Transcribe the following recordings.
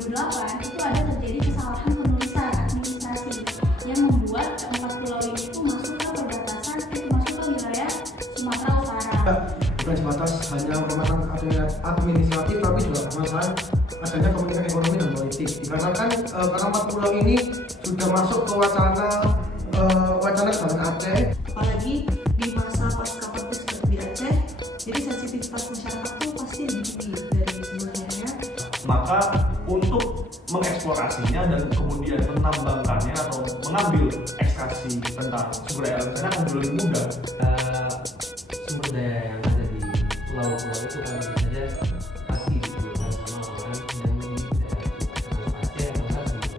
2008 itu ada terjadi kesalahan penulisan administrasi yang membuat keempat pulau ini itu masuk ke perbatasan masuk ke wilayah Sumatera Utara. Bukan sebatas hanya permasalahan administratif, tapi juga permasalahan adanya kepentingan ekonomi dan politik. Dikarenakan karena empat pulau ini sudah masuk ke wacana kedatangan Aceh. Apalagi di masa pasca konflik seperti di Aceh, jadi sensitivitas masyarakat tuh pasti lebih tinggi dari sebelumnya. Maka untuk mengeksplorasinya dan kemudian menambangkannya atau mengambil ekstraksi tentang sumber daya alam sana akan jauh lebih mudah. Sumber daya yang ada di pulau-pulau itu kan bisa saja pasti digunakan sama orang yang di daerah Aceh atau Sabah.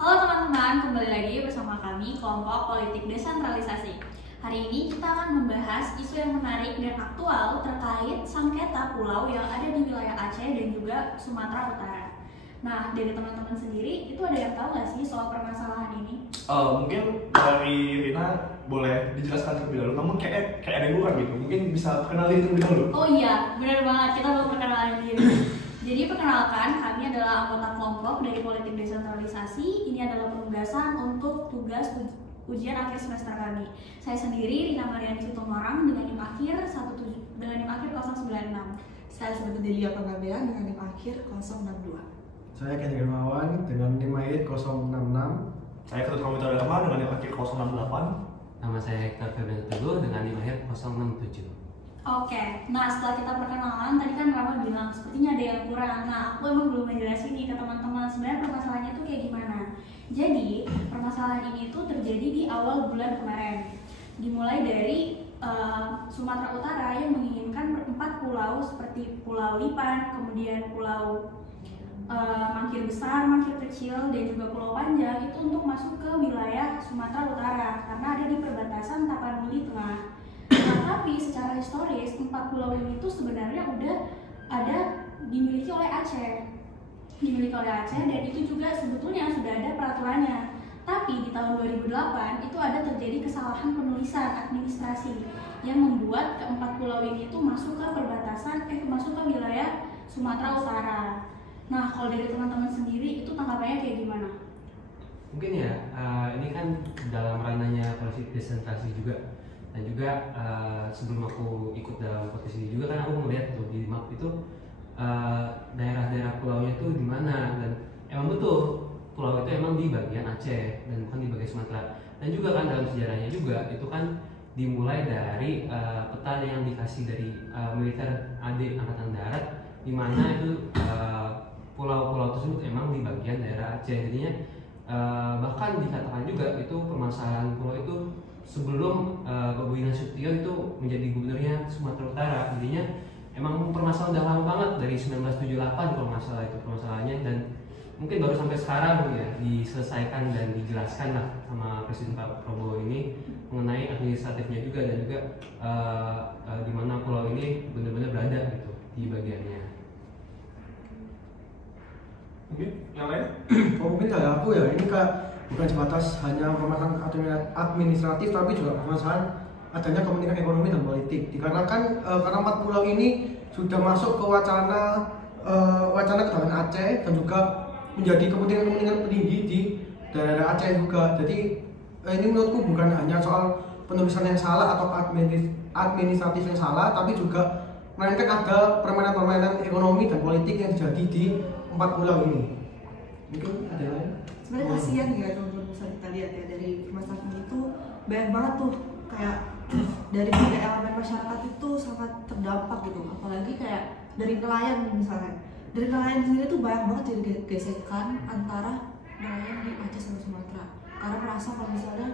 Halo teman-teman, kembali lagi bersama kami kelompok politik desentralisasi. Hari ini kita akan membahas isu yang menarik dan aktual terkait sengketa pulau yang ada di wilayah Aceh dan juga Sumatera Utara. Nah, dari teman-teman sendiri, itu ada yang tahu nggak sih soal permasalahan ini? Mungkin dari Rina boleh dijelaskan terlebih dahulu. Namun kayak ada yang kurang gitu. Mungkin bisa kenalin terlebih dahulu. Oh iya, benar banget. Kita belum perkenalan diri. Jadi perkenalkan, kami adalah anggota kelompok dari politik desentralisasi. Ini adalah penugasan untuk tugas ujian akhir semester kami. Saya sendiri Rina Mariani Situmorang dengan NIM akhir 096. Saya sebagai Delia Panggabean dengan NIM akhir 062. Saya Ken Hermawan dengan NIM akhir 066. Saya Ketut Komite Agama dengan yang akhir 068. Nama saya Hector Febrian Teguh dengan NIM akhir 067. Oke, nah setelah kita perkenalan, tadi kan Rama bilang sepertinya ada yang kurang. Nah, aku emang belum ngejelasin nih ke teman-teman sebenarnya permasalahannya tuh kayak gimana. Jadi, permasalahan ini tuh terjadi di awal bulan kemarin. Dimulai dari Sumatera Utara yang menginginkan 4 pulau seperti Pulau Lipan, kemudian Pulau Mangkir Besar, Mangkir Kecil, dan juga Pulau Panjang itu untuk masuk ke wilayah Sumatera Utara karena ada di perbatasan Tapanuli Tengah. Nah, tapi secara historis 4 pulau ini tuh sebenarnya udah ada dimiliki oleh Aceh. Dan itu juga sebetulnya sudah ada peraturannya. Tapi di tahun 2008 itu ada terjadi kesalahan penulisan administrasi yang membuat keempat pulau ini tuh masuk ke perbatasan masuk ke wilayah Sumatera Utara. Nah, kalau dari teman-teman sendiri itu tanggapannya kayak gimana? Mungkin ya, ini kan dalam ranahnya politik desentralisasi juga. Dan juga sebelum aku ikut dalam posisi ini juga kan aku melihat tuh di map itu daerah-daerah pulaunya tuh di mana, dan emang betul pulau itu emang di bagian Aceh dan bukan di bagian Sumatera. Dan juga kan dalam sejarahnya juga itu kan dimulai dari peta yang dikasih dari militer AD Angkatan Darat, di mana itu pulau-pulau tersebut emang di bagian daerah Aceh. Jadinya bahkan dikatakan juga itu permasalahan pulau itu sebelum Bobi Nasution itu menjadi gubernurnya Sumatera Utara. Jadinya emang permasalahan udah lama banget dari 1978 kalau masalah itu permasalahannya, dan mungkin baru sampai sekarang ya diselesaikan dan dijelaskan lah sama Presiden Pak Prabowo ini mengenai administratifnya juga, dan juga di mana pulau ini benar-benar berada gitu di bagiannya. Mungkin yang lain? Mungkin dari aku ya, ini bukan sebatas hanya permasalahan administratif, tapi juga permasalahan adanya kepentingan ekonomi dan politik. Dikarenakan karena 4 pulau ini sudah masuk ke wacana kedatangan Aceh dan juga menjadi kepentingan tinggi di daerah Aceh juga. Jadi ini menurutku bukan hanya soal penulisan yang salah atau administratif yang salah, tapi juga melainkan ada permainan-permainan ekonomi dan politik yang terjadi di 4 pulau ini. Mungkin ada lain? Sebenarnya kasihan ya teman-teman, bisa kita lihat ya dari permasalahan itu banyak banget tuh kayak dari berbagai elemen masyarakat itu sangat terdampak gitu. Apalagi kayak dari nelayan misalnya. Dari nelayan sendiri tuh banyak banget jadi gesekan antara nelayan di Aceh sama Sumatera. Karena merasa kalau misalnya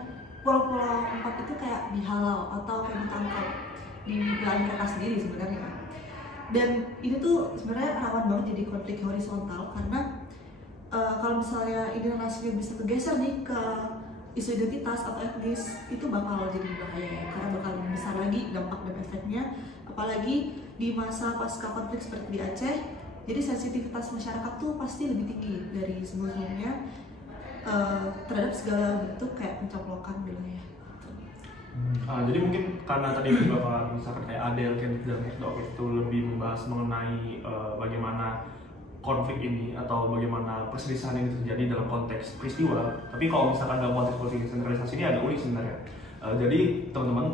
pulau-pulau 4 itu kayak dihalau atau kayak ditangkap di wilayah mereka sendiri sebenarnya. Dan ini tuh sebenarnya rawan banget jadi konflik horizontal karena kalau misalnya ini narasinya bisa tergeser nih ke isu identitas atau etnis, itu bakal jadi bahaya ya, karena bakal lebih besar lagi dampak dan efeknya, apalagi di masa pasca konflik seperti di Aceh. Jadi sensitivitas masyarakat tuh pasti lebih tinggi dari sebelumnya. terhadap segala bentuk kayak pencaplokan wilayah. Jadi mungkin karena tadi beberapa misalkan kayak Adele, Kendrick dan Ekdok itu lebih membahas mengenai bagaimana konflik ini atau bagaimana perselisihan ini terjadi dalam konteks peristiwa. Tapi kalau misalkan dalam konteks politik desentralisasi ini ada unik sebenarnya. Jadi teman-teman,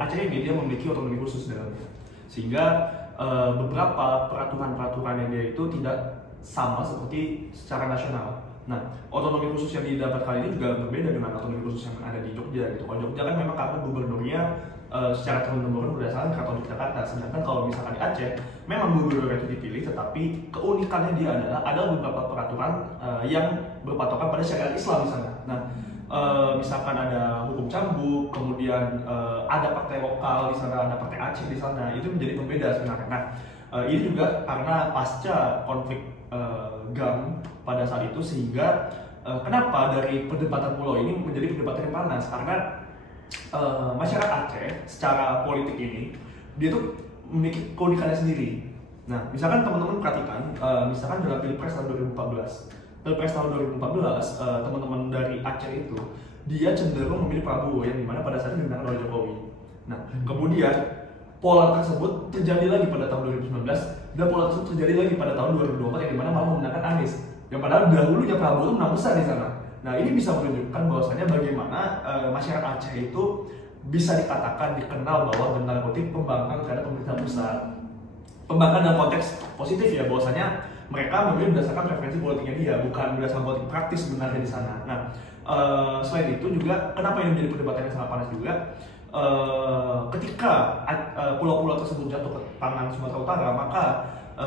Aceh ini dia memiliki otonomi khusus dalamnya, sehingga beberapa peraturan-peraturannya dia itu tidak sama seperti secara nasional. Nah, otonomi khusus yang didapat kali ini juga berbeda dengan otonomi khusus yang ada di Jogja gitu. Kalau Jogja kan memang karena gubernurnya secara turun-temurun berdasarkan Katolik Jakarta. Sedangkan kalau misalkan di Aceh, memang gubernur itu dipilih, tetapi keunikannya dia adalah ada beberapa peraturan yang berpatokan pada syariat Islam di sana. Nah, misalkan ada hukum cambuk, kemudian ada partai lokal di sana, ada partai Aceh di sana, itu menjadi pembeda sebenarnya. Nah, ini juga karena pasca konflik GAM pada saat itu, sehingga kenapa dari perdebatan pulau ini menjadi perdebatan yang panas, karena masyarakat Aceh secara politik ini dia tuh memiliki keunikannya sendiri. Nah, misalkan teman-teman perhatikan, misalkan dalam Pilpres tahun 2014, teman-teman dari Aceh itu dia cenderung memilih Prabowo yang dimana pada saat itu dimenangkan oleh Jokowi. Nah, kemudian pola tersebut terjadi lagi pada tahun 2019 dan pola tersebut terjadi lagi pada tahun 2024 yang dimana malah memenangkan Anies. Yang padahal dahulunya Prabowo itu menang besar di sana. Nah, ini bisa menunjukkan bahwasanya bagaimana masyarakat Aceh itu bisa dikatakan dikenal bahwa dalam kutip pembangkang terhadap pemerintah pusat. Pembangkang dalam konteks positif ya, bahwasanya mereka memilih berdasarkan preferensi politiknya dia, bukan berdasarkan politik praktis sebenarnya di sana. Nah, selain itu juga kenapa ini menjadi perdebatan yang sangat panas juga? Ketika pulau-pulau tersebut jatuh ke tangan Sumatera Utara, maka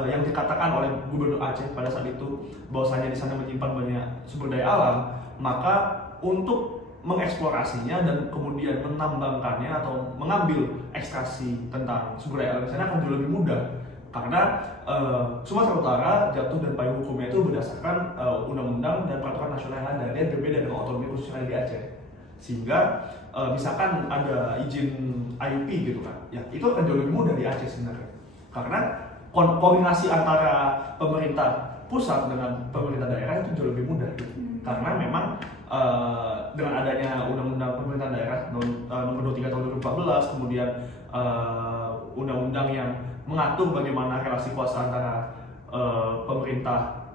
yang dikatakan oleh Gubernur Aceh pada saat itu bahwasanya di sana menyimpan banyak sumber daya alam, maka untuk mengeksplorasinya dan kemudian menambangkannya atau mengambil ekstraksi tentang sumber daya alam di sana akan jauh lebih mudah, karena Sumatera Utara jatuh dan payung hukumnya itu berdasarkan undang-undang dan peraturan nasional yang ada. Dia berbeda dengan otonomi khusus yang ada di Aceh, sehingga misalkan ada izin IUP gitu kan, ya itu akan jauh lebih mudah di Aceh sebenarnya, karena koordinasi antara pemerintah pusat dengan pemerintah daerah itu jauh lebih mudah gitu. Karena memang dengan adanya undang-undang pemerintah daerah nomor 23 tahun 2014, kemudian undang-undang yang mengatur bagaimana relasi kuasa antara pemerintah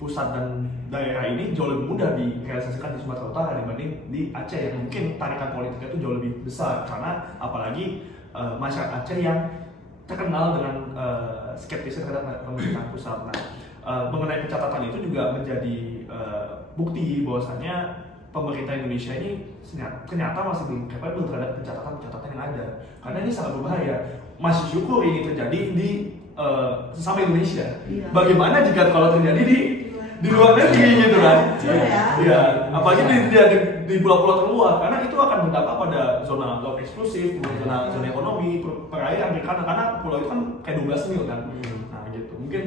pusat dan daerah ini jauh lebih mudah direalisasikan di Sumatera Utara dibanding di Aceh yang mungkin tarikan politiknya itu jauh lebih besar, karena apalagi masyarakat Aceh yang terkenal dengan skeptisnya terhadap pemerintah pusat. Nah, mengenai pencatatan itu juga menjadi bukti bahwasannya pemerintah Indonesia ini ternyata masih belum capable terhadap pencatatan yang ada, karena ini sangat berbahaya. Masih syukur ini terjadi di sesama Indonesia. Iya. Bagaimana jika kalau terjadi di luar negeri gitu kan? Iya, apalagi di pulau-pulau terluar, karena itu akan berdampak pada zona laut eksklusif, zona ekonomi, perairan karena pulau itu kan kayak 12 mil kan. Nah gitu, mungkin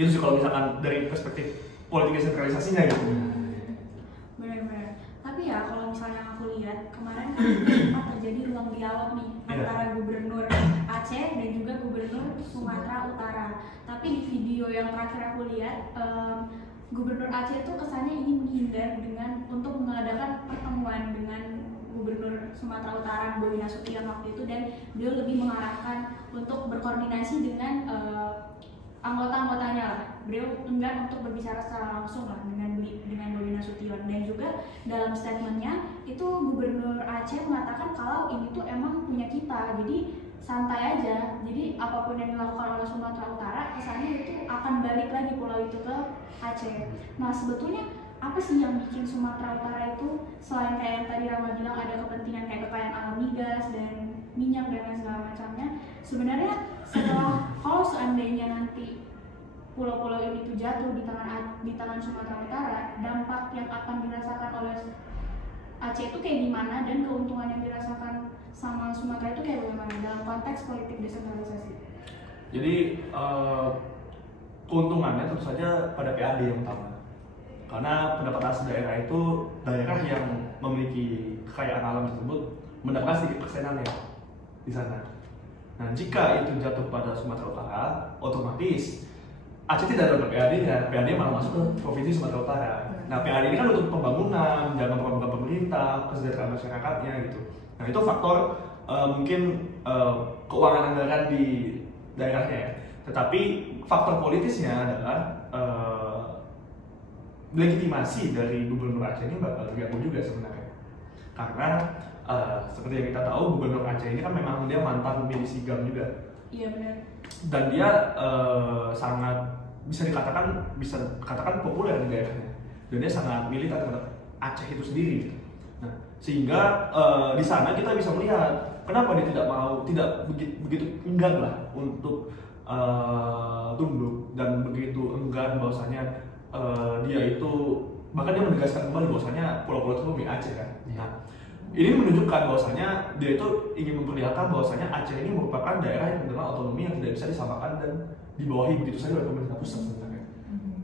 gitu sih kalau misalkan dari perspektif politik desentralisasinya gitu. Benar-benar. Tapi ya kalau misalnya aku lihat kemarin kan sempat terjadi ruang dialog nih antara Gubernur Aceh dan juga Gubernur Sumatera Utara. Tapi di video yang terakhir aku lihat, Gubernur Aceh itu kesannya ingin menghindar dengan untuk mengadakan pertemuan dengan Gubernur Sumatera Utara Boy Nasution waktu itu, dan beliau lebih mengarahkan untuk berkoordinasi dengan anggota-anggotanya lah. Beliau enggan untuk berbicara secara langsung lah dengan Boy Nasution. Dan juga dalam statementnya itu Gubernur Aceh mengatakan kalau ini tuh emang punya kita, jadi santai aja. Jadi apapun yang dilakukan oleh Sumatera Utara kesannya itu akan balik lagi pulau itu ke Aceh. Nah sebetulnya apa sih yang bikin Sumatera Utara itu selain kayak yang tadi Rama bilang ada kepentingan kayak kekayaan alam migas dan minyak dan lain segala macamnya, sebenarnya setelah kalau seandainya nanti pulau-pulau ini tuh jatuh di tangan Sumatera Utara, dampak yang akan dirasakan oleh Aceh itu kayak gimana dan keuntungan yang dirasakan sama Sumatera itu kayak bagaimana dalam konteks politik desentralisasi? Jadi keuntungannya tentu saja pada PAD yang utama, karena pendapatan asli daerah itu daerah yang memiliki kekayaan alam tersebut mendapatkan sedikit persenannya di sana. Nah jika itu jatuh pada Sumatera Utara, otomatis Aceh tidak dapat PAD-nya, PAD malah masuk ke provinsi Sumatera Utara. Nah, PAD ini kan untuk pembangunan, jangan program pemerintah, kesejahteraan masyarakatnya gitu. Nah, itu faktor mungkin keuangan anggaran di daerahnya ya. Tetapi faktor politisnya adalah legitimasi dari Gubernur Aceh ini bakal terganggu juga sebenarnya. Karena seperti yang kita tahu, Gubernur Aceh ini kan memang dia mantan Milih Sigam juga. Iya benar. Dan dia sangat bisa dikatakan populer di daerahnya. Dan dia sangat militan terhadap Aceh itu sendiri. Nah, sehingga di sana kita bisa melihat kenapa dia tidak begitu enggan lah untuk tunduk dan begitu enggan bahwasanya dia itu, bahkan dia menegaskan kembali bahwasanya pulau-pulau itu milik Aceh kan. Nah, ini menunjukkan bahwasanya dia itu ingin memperlihatkan bahwasanya Aceh ini merupakan daerah yang menerima otonomi yang tidak bisa disamakan dan dibawahi begitu saja oleh pemerintah pusat sebenarnya.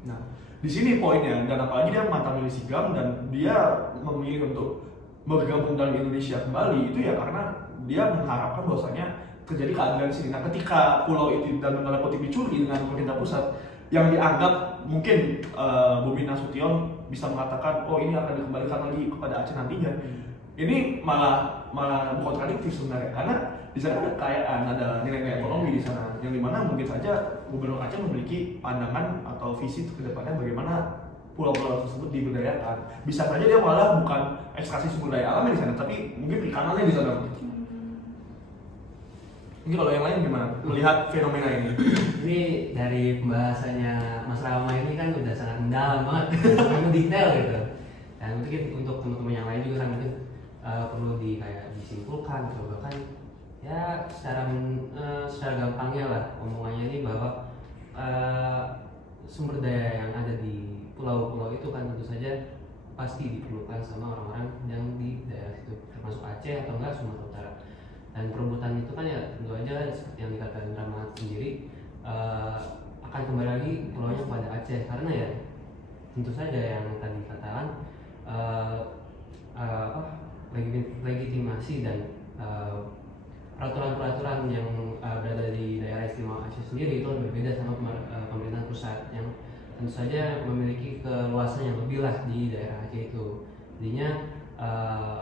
Nah, di sini poinnya, dan apalagi dia mantan Milih Sigam dan dia memilih untuk bergabung dalam Indonesia kembali, itu ya karena dia mengharapkan bahwasanya terjadi keadilan di sini. Nah, ketika pulau itu dan tanda kutip dicuri dengan pemerintah pusat yang dianggap mungkin Bobi Nasution bisa mengatakan oh ini akan dikembalikan lagi kepada Aceh nantinya. Ini malah kontradiktif sebenarnya, karena di sana ada kekayaan, ada nilai-nilai ekonomi di sana, yang dimana mungkin saja Gubernur Aceh memiliki pandangan atau visi ke depannya bagaimana pulau-pulau tersebut diberdayakan. Bisa saja dia malah bukan ekstraksi sumber daya alamnya di sana, tapi mungkin perikanannya di sana. Ini kalau yang lain gimana melihat fenomena ini? Ini dari pembahasannya Mas Rama ini kan udah sangat mendalam banget, sangat detail gitu. Dan mungkin untuk teman-teman yang lain juga kan mungkin perlu disimpulkan atau bahkan ya secara gampangnya lah omongannya ini bahwa sumber daya yang ada di pulau-pulau itu kan tentu saja pasti diperlukan sama orang-orang yang di daerah situ, termasuk Aceh atau enggak Sumatera Utara. Dan perebutan itu kan ya tentu aja seperti yang dikatakan Rama sendiri akan kembali lagi pulaunya pada Aceh, karena ya tentu saja yang tadi katakan legitimasi dan peraturan-peraturan yang berada di daerah istimewa Aceh sendiri itu berbeda sama pemerintahan pusat yang tentu saja memiliki keluasan yang lebih lah di daerah Aceh itu. Jadinya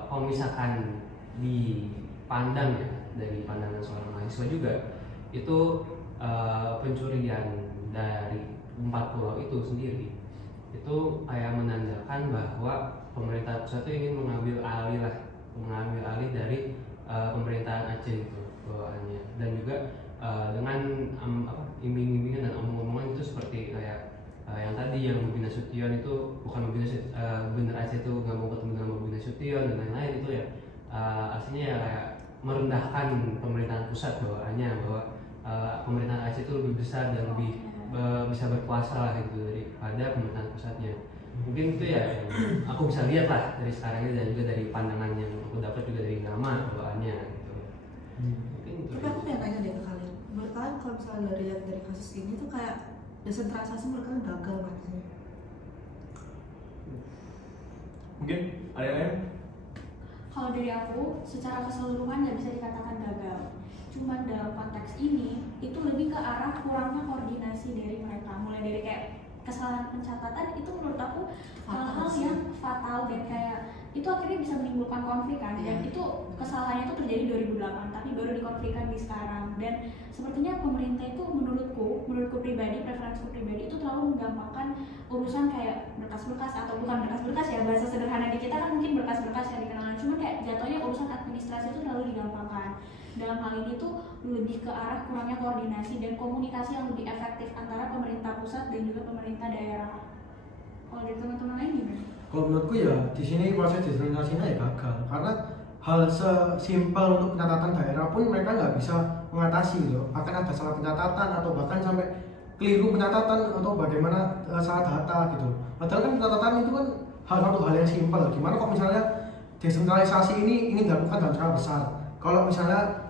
kalau misalkan dipandang ya dari pandangan seorang mahasiswa juga itu pencurian dari 4 pulau itu sendiri itu kayak menandakan bahwa pemerintah pusat itu ingin mengambil alih dari pemerintahan Aceh itu bawaannya, dan juga dengan iming-imingan dan omong-omongan itu seperti kayak yang tadi yang Bobi Nasution itu bukan Bobi Nasution, Gubernur Aceh itu nggak mau ketemu dengan Bobi Nasution dan lain-lain, itu ya artinya ya kayak merendahkan pemerintahan pusat bawaannya, bahwa pemerintahan Aceh itu lebih besar dan lebih bisa berkuasa lah gitu daripada pemerintahan pusatnya. Mungkin itu ya yang aku bisa lihat lah dari sekarang ini, dan juga dari pandangan yang aku dapat juga dari nama bawaannya gitu. Mungkin itu. Tapi aku pengen tanya deh ke kalian, menurut kalian kalau misalnya lihat dari kasus ini tuh kayak desentralisasi menurut kalian gagal nggak sih? Mungkin ada yang lain? Kalau dari aku, secara keseluruhan nggak bisa dikatakan gagal. Cuman dalam konteks ini, itu lebih ke arah kurangnya koordinasi dari mereka. Mulai dari kayak kesalahan pencatatan itu menurut aku hal-hal yang fatal dan kayak itu akhirnya bisa menimbulkan konflik kan. Dan itu kesalahannya itu terjadi 2008, tapi baru dikonflikkan di sekarang. Dan sepertinya pemerintah itu menurutku pribadi, preferensiku pribadi itu terlalu menggampangkan urusan kayak berkas-berkas, atau bukan berkas-berkas ya, bahasa sederhana di kita kan mungkin berkas-berkas yang dikenal, cuma kayak jatuhnya urusan administrasi itu terlalu digampangkan. Dalam hal ini tuh lebih ke arah kurangnya koordinasi dan komunikasi yang lebih efektif antara pemerintah pusat dan juga pemerintah daerah. Kalau dari teman-teman lain gimana? Kalau menurutku ya di sini proses desentralisasinya ya gagal, karena hal sesimpel untuk pencatatan daerah pun mereka nggak bisa mengatasi gitu. Akan ada salah pencatatan atau bahkan sampai keliru pencatatan atau bagaimana salah data gitu. Padahal kan pencatatan itu kan satu hal yang simpel. Gimana kok misalnya desentralisasi ini ingin dilakukan dalam skala besar? Kalau misalnya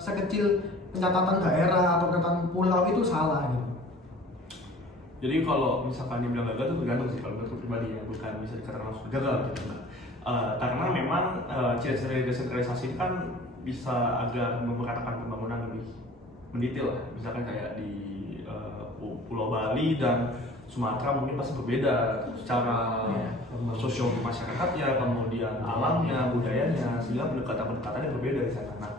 sekecil pencatatan daerah atau pencatatan pulau itu salah gitu. Jadi kalau misalkan dibilang gagal itu tergantung sih, kalau menurut pribadi ya, bukan bisa dikatakan langsung gagal gitu. Karena memang ciri-ciri desentralisasi ini kan bisa agak memperkatakan pembangunan lebih mendetail lah. Misalkan kayak di Pulau Bali dan Sumatera mungkin pasti berbeda secara sosial masyarakatnya, kemudian alamnya, budayanya, sehingga pendekatan-pendekatan yang berbeda di sana. Nah,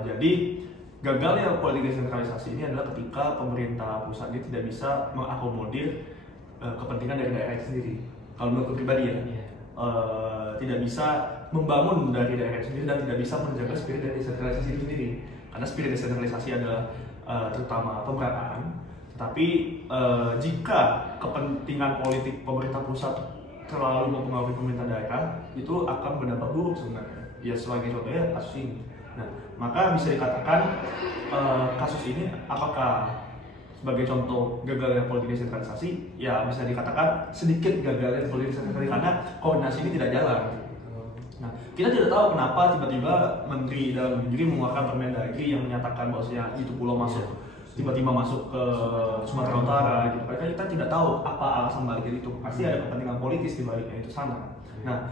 jadi gagalnya politik desentralisasi ini adalah ketika pemerintah pusat ini tidak bisa mengakomodir kepentingan dari daerah itu sendiri. Kalau menurut pribadi ya, tidak bisa membangun dari daerah itu sendiri dan tidak bisa menjaga spirit dari desentralisasi itu sendiri. Karena spirit desentralisasi adalah terutama pemerataan. Tapi jika kepentingan politik pemerintah pusat terlalu mempengaruhi pemerintah daerah, itu akan berdampak buruk sebenarnya. Ya sebagai contohnya kasus ini. Nah, maka bisa dikatakan kasus ini apakah sebagai contoh gagalnya politik desentralisasi? Ya bisa dikatakan sedikit gagalnya politik desentralisasi karena koordinasi ini tidak jalan. Nah, kita tidak tahu kenapa tiba-tiba Menteri Dalam Negeri mengeluarkan Permendagri yang menyatakan bahwasanya itu pulau masuk tiba-tiba masuk ke Sumatera Utara gitu. Karena kita tidak tahu apa alasan baliknya itu. Pasti ada kepentingan politis di baliknya itu sana. Nah,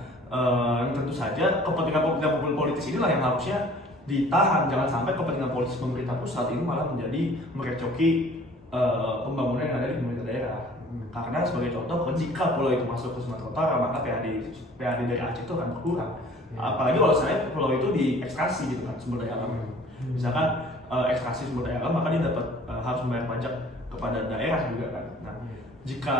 tentu saja kepentingan politis inilah yang harusnya ditahan. Jangan sampai kepentingan politis pemerintah pusat ini malah menjadi merecoki pembangunan yang ada di pemerintah daerah. Karena sebagai contoh, jika pulau itu masuk ke Sumatera Utara, maka PAD dari Aceh itu akan berkurang. Apalagi kalau saya pulau itu diekstraksi gitu kan sumber daya alam. Misalkan ekstraksi sumber daya alam, maka dia dapat harus membayar pajak kepada daerah juga kan. Nah, jika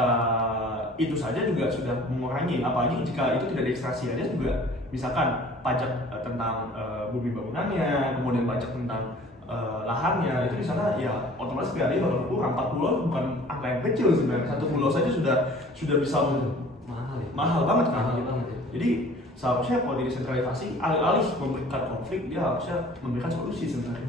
itu saja juga sudah mengurangi, apalagi jika itu tidak diekstraksi aja juga, misalkan pajak tentang bumi bangunannya, kemudian pajak tentang lahannya, itu di sana ya otomatis PAD bakal berkurang. 4 pulau bukan angka yang kecil sebenarnya. 1 pulau saja sudah bisa mahal banget kan. Jadi seharusnya kalau desentralisasi alih-alih memberikan konflik, dia harusnya memberikan solusi sebenarnya.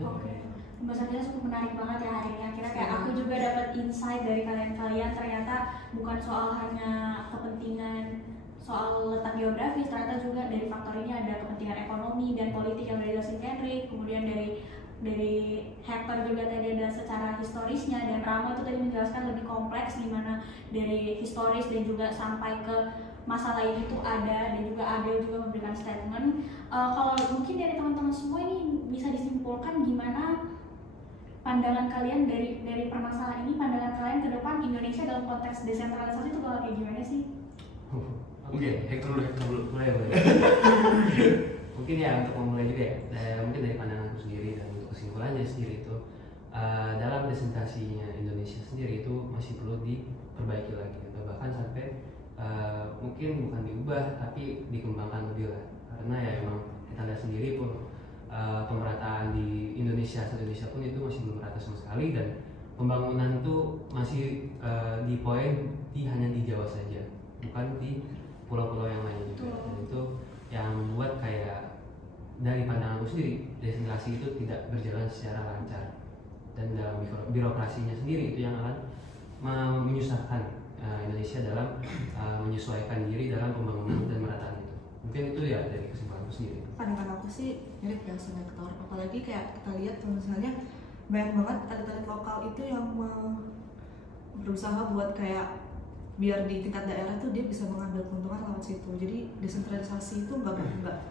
Oke, pembahasannya cukup menarik banget ya hari ini. Akhirnya kayak aku juga dapat insight dari kalian ternyata bukan soal hanya kepentingan soal letak geografis, ternyata juga dari faktor ini ada kepentingan ekonomi dan politik yang dari Justin Kendrick, kemudian dari Hector juga tadi ada secara historisnya, dan Rama itu tadi menjelaskan lebih kompleks gimana dari historis dan juga sampai ke masalah ini tuh ada, dan juga Adel juga memberikan statement. Kalau mungkin dari teman-teman semua ini bisa disimpulkan gimana pandangan kalian dari permasalahan ini, pandangan kalian ke depan Indonesia dalam konteks desentralisasi itu bakal kayak gimana sih? Oke, Hector dulu. Mulai. Mungkin ya untuk memulai juga ya, mungkin dari pandanganku sendiri dan untuk kesimpulannya sendiri itu dalam desentralisasinya Indonesia sendiri itu masih perlu diperbaiki lagi, atau bahkan sampai mungkin bukan diubah tapi dikembangkan lebih lah. Karena ya emang kita lihat sendiri pun pemerataan di Indonesia pun itu masih belum merata sama sekali, dan pembangunan itu masih di poin hanya di Jawa saja, bukan di pulau-pulau yang lain juga. Dan itu yang membuat kayak dari pandanganku sendiri desentralisasi itu tidak berjalan secara lancar, dan dalam birokrasinya sendiri itu yang akan menyusahkan Indonesia dalam menyesuaikan diri dalam pembangunan dan merataan itu. Mungkin itu ya dari kesimpulanku sendiri. Pandangan aku sih mirip ya sama Hector, apalagi kayak kita lihat misalnya banyak banget elit-elit lokal itu yang berusaha buat kayak biar di tingkat daerah tuh dia bisa mengambil keuntungan lewat situ. Jadi desentralisasi itu nggak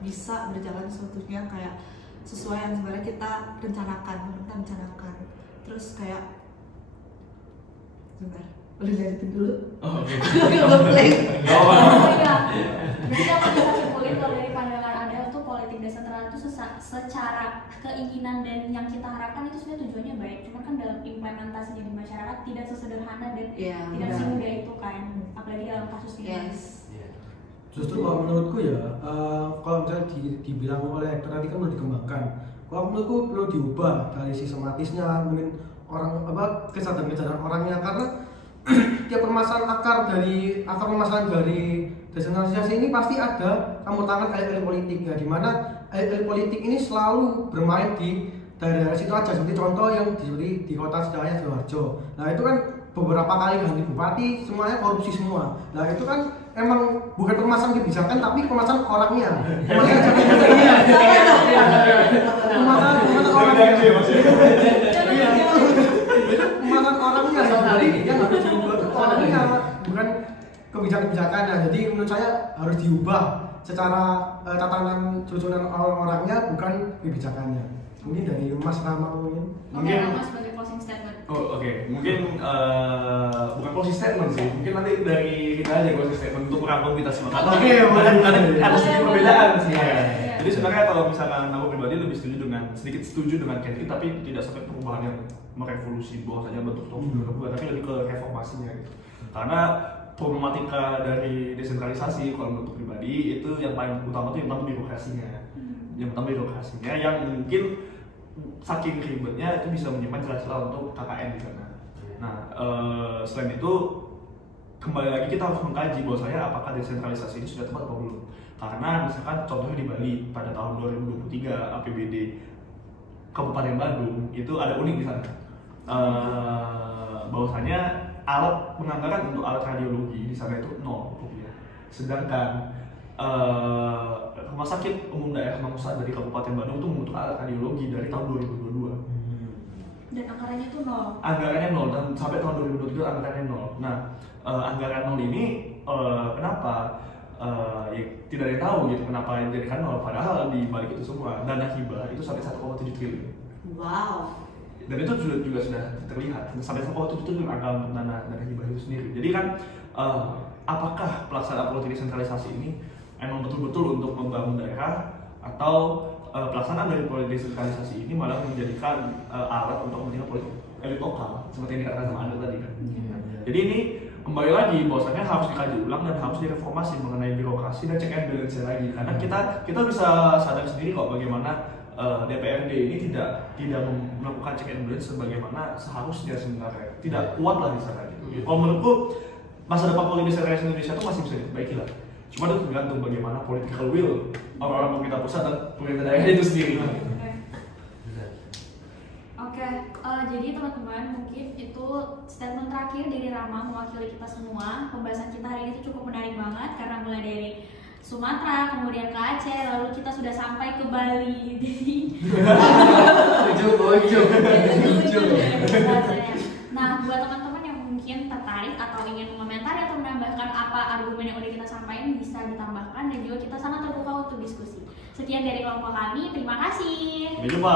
bisa berjalan sesuatunya kayak sesuai yang sebenarnya kita rencanakan. Terus kayak sebentar, boleh lanjutin dulu? Oh, oke. Jadi aku bisa simpulin kalau dari pandangan Adel tuh politik desentral itu secara keinginan dan yang kita harapkan itu sebenarnya tujuannya baik, cuma kan dalam implementasinya di masyarakat tidak sesederhana dan tidak semudah itu kan, apalagi dalam kasus ini. Justru kalau menurutku ya, kalau misalnya dibilang oleh Hector tadi kan perlu dikembangkan. Kalau menurutku perlu diubah dari sistematisnya, mungkin kesadaran orangnya, karena tiap akar permasalahan dari desentralisasi ini pasti ada campur tangan elit-elit politik ya, dimana elit politik ini selalu bermain di daerah situ aja. Seperti contoh yang di kota Sidayah Sidoarjo. Nah itu kan beberapa kali ganti bupati semuanya korupsi semua. Nah itu kan emang bukan permasalahan kebijakan tapi permasalahan orangnya. Permasalahan orangnya yang harus diubah, orangnya bukan kebijakan-kebijakannya. Jadi menurut saya harus diubah secara tatanan susunan orang-orangnya, bukan kebijakannya. Mungkin dari Mas Rama mungkin. Oke, Rama sebagai closing statement. Oh oke, mungkin bukan closing statement sih, mungkin nanti dari kita aja closing statement untuk merangkum kita semua. Oke, boleh. Ada sedikit perbedaan sih. Iya. Jadi sebenarnya kalau misalkan aku pribadi lebih sedikit setuju dengan Kenny, tapi tidak sampai perubahan yang merevolusi bahwasanya bentuk struktur berubah, tapi lebih ke reformasinya gitu. Karena problematika dari desentralisasi kalau menurut pribadi itu yang paling utama itu yang pertama birokrasinya. Yang pertama birokrasinya yang mungkin saking ribetnya itu bisa menyimpan celah-celah untuk KKN di sana. Nah, selain itu kembali lagi kita harus mengkaji bahwasanya apakah desentralisasi ini sudah tepat atau belum. Karena misalkan contohnya di Bali pada tahun 2023 APBD Kabupaten Bandung itu ada unik di sana. Bahwasanya alat penganggaran untuk alat radiologi di sana itu 0 rupiah. Sedangkan Rumah Sakit Umum Daerah Mangkusa dari Kabupaten Bandung itu membutuhkan alat radiologi dari tahun 2022. Dan anggarannya tuh 0. Anggarannya 0 dan sampai tahun 2023 anggarannya 0. Nah, anggaran 0 ini kenapa? Ya, tidak ada yang tahu gitu kenapa yang dijadikan 0. Padahal di balik itu semua dana hibah itu sampai 1,7 triliun. Wow. Dan itu juga sudah terlihat sampai 1,7 triliun angka untuk dana hibah itu sendiri. Jadi kan apakah pelaksanaan politik desentralisasi ini emang betul-betul untuk membangun daerah atau pelaksanaan dari politik desentralisasi ini malah menjadikan alat untuk kepentingan politik elit lokal seperti yang dikatakan sama Anda tadi kan. Jadi ini kembali lagi bahwasanya harus dikaji ulang dan harus direformasi mengenai birokrasi dan check and balance lagi karena kita bisa sadar sendiri kok bagaimana DPRD ini tidak melakukan check and balance sebagaimana seharusnya sebenarnya tidak kuat lah di sana gitu. Kalau menurutku masa depan politik desentralisasi Indonesia itu masih bisa diperbaiki lah. Cuma itu tergantung bagaimana political will orang-orang pemerintah pusat dan pemerintah daerah itu sendiri. Oke, jadi teman-teman mungkin itu statement terakhir dari Rama mewakili kita semua. Pembahasan kita hari ini itu cukup menarik banget karena mulai dari Sumatera, kemudian ke Aceh, lalu kita sudah sampai ke Bali. Nah, buat teman-teman yang mungkin tertarik atau ingin mengomentari atau menambahkan apa argumen yang udah kita sampaikan bisa ditambahkan dan juga kita sangat terbuka untuk diskusi. Sekian dari kelompok kami, terima kasih. Sampai jumpa.